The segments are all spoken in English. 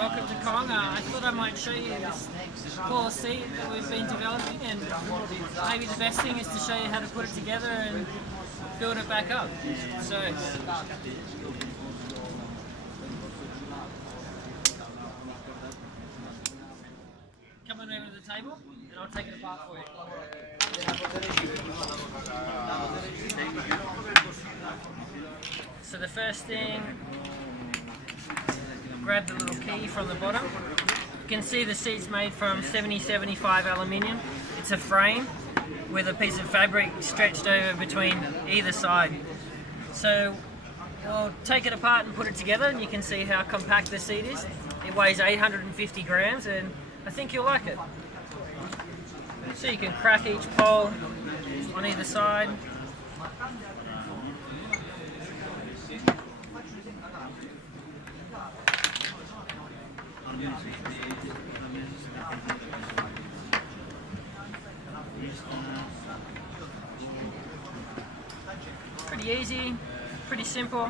welcome to Kong. I thought I might show you this core seat that we've been developing, and maybe the best thing is to show you how to put it together and build it back up. So, come on over to the table and I'll take it apart for you. So the first thing, grab the little key from the bottom. You can see the seat's made from 70-75 aluminium. It's a frame with a piece of fabric stretched over between either side. So we'll take it apart and put it together, and you can see how compact the seat is. It weighs 850 grams, and I think you'll like it. So you can crack each pole on either side. Pretty easy, pretty simple.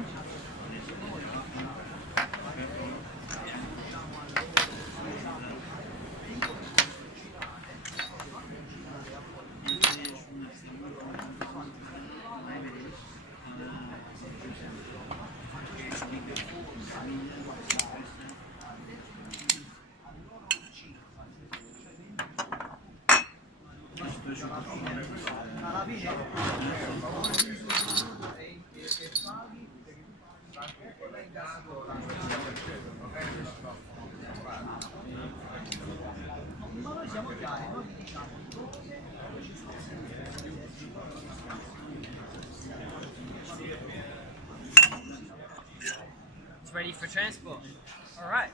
It's ready for transport. All right.